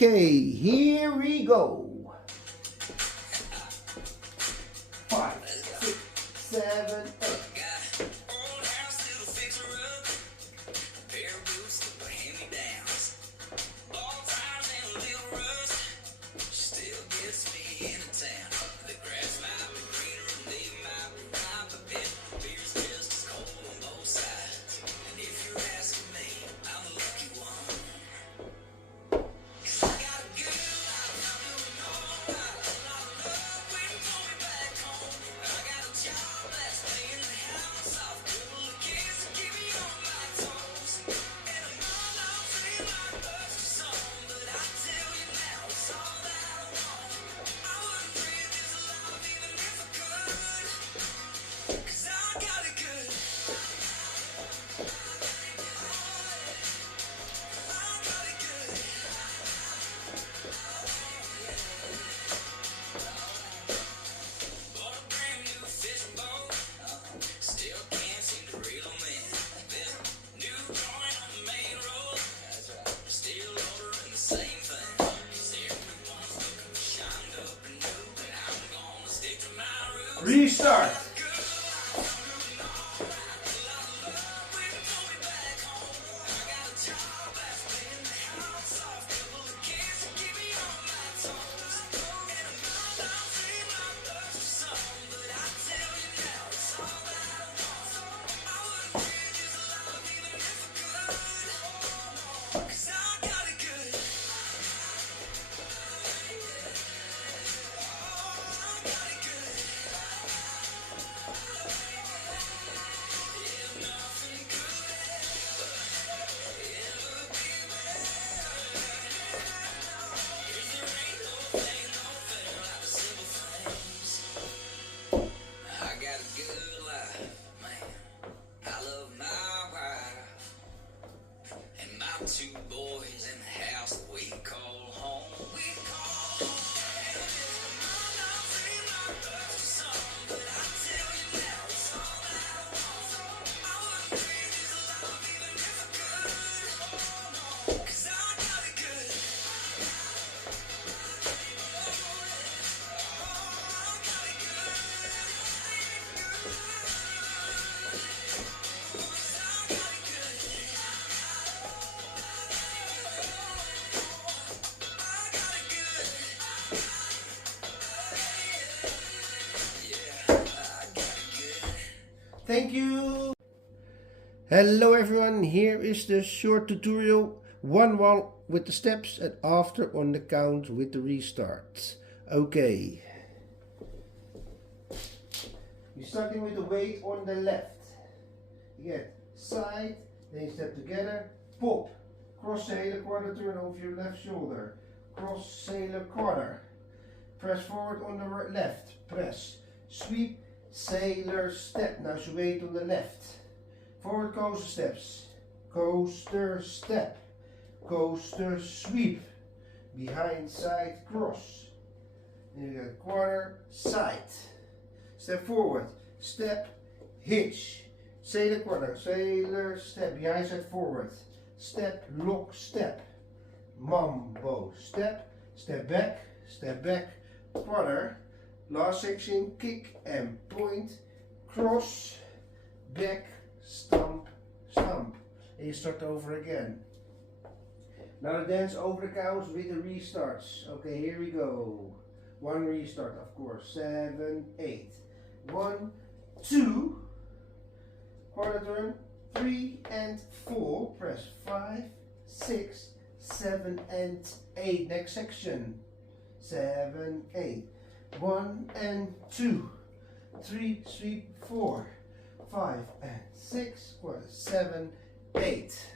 Okay, here we go. 5, 6, 7, 8. Restart. Two boys in the house we call home. Thank you. Hello everyone, here is the short tutorial. One with the steps and after on the count with the restart. Okay. You're starting with the weight on the left. You get side, then you step together, pop, cross sailor quarter, turn over your left shoulder, cross sailor quarter, press forward on the left, press, sweep, sailor step. Now you weight on the left. Forward coaster steps. Coaster step. Coaster sweep. Behind side cross. Then you got quarter side. Step forward. Step hitch. Sailor quarter. Sailor step. Behind side forward. Step lock step. Mambo step. Step back. Quarter. Last section, kick and point, cross, back, stomp, stomp. And you start over again. Now dance over the counts with the restarts. Okay, here we go. One restart, of course. 7, 8. 1, 2. Quarter turn. 3 and 4. Press 5, 6, 7 and 8. Next section. 7, 8. 1 and 2, 3, sweep, 4, 5 and 6, quarter, 7, 8.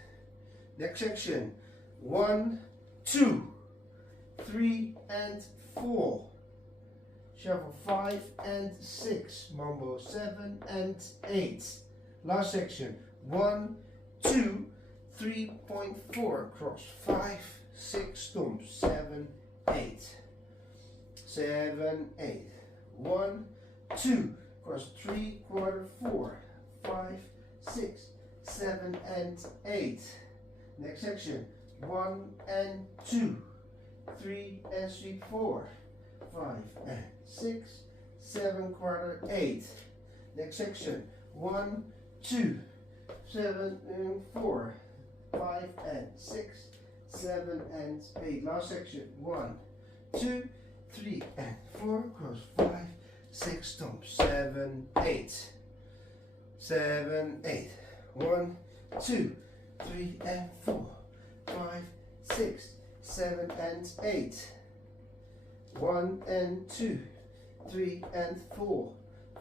Next section, 1, 2, 3 and 4. Shuffle 5 and 6, mambo 7 and 8. Last section, 1, 2, 3.4, cross 5, 6, stomp, 7, 8. 7, 8. 1, 2, cross 3, quarter, 4, 5, 6, 7 and 8. Next section, 1 and 2, 3 and sweep 4, 5 and 6, 7 quarter 8. Next section, 1, 2, 7 and 4, 5 and 6, 7 and 8. Last section, 1, 2, 3 and 4, cross 5, 6, stomp, 7, 8. 7, 8. 1, 2, 3 and 4, 5, 6, 7 and 8. 1 and 2, 3 and 4,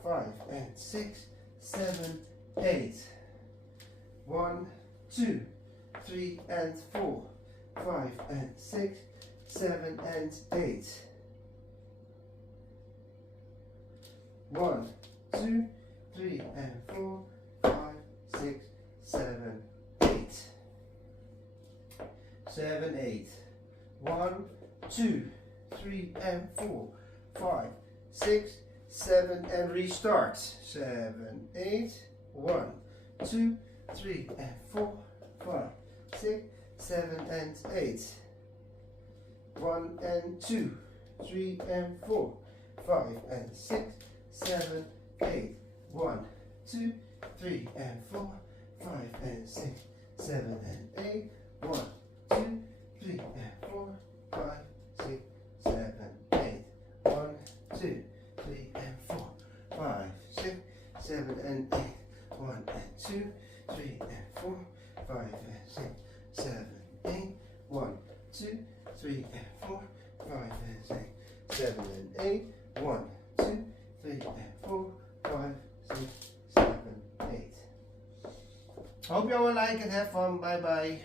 5 and 6, 7, 8. 1, 2, 3 and 4, 5 and 6, 7 and 8. 1, 2, 3 and 4, 5, 6, 7, 8. 7, 8. 1, 2, 3 and 4, 5, 6, 7 and restart. 7, 8. 1, 2, 3 and 4, 5, 6, 7 and 8. 1 and 2, 3 and 4, 5 and 6, 7, 8. 1, 2, 3 and 4, 5 and 6, 7 and 8. 1, 2, 3 and 4, 5, 6, 7, 8. 1, 2, 3 and 4, 5, 6, 7 and 8. 1 and 2, 3 and 4, 5 and 6, 7, 8. 1, 2, 3 and 4, 5 and 6, 7 and 8. 1, 2, 3 and 4, 5, 6, 7, 8. Hope you all like and have fun. Bye bye.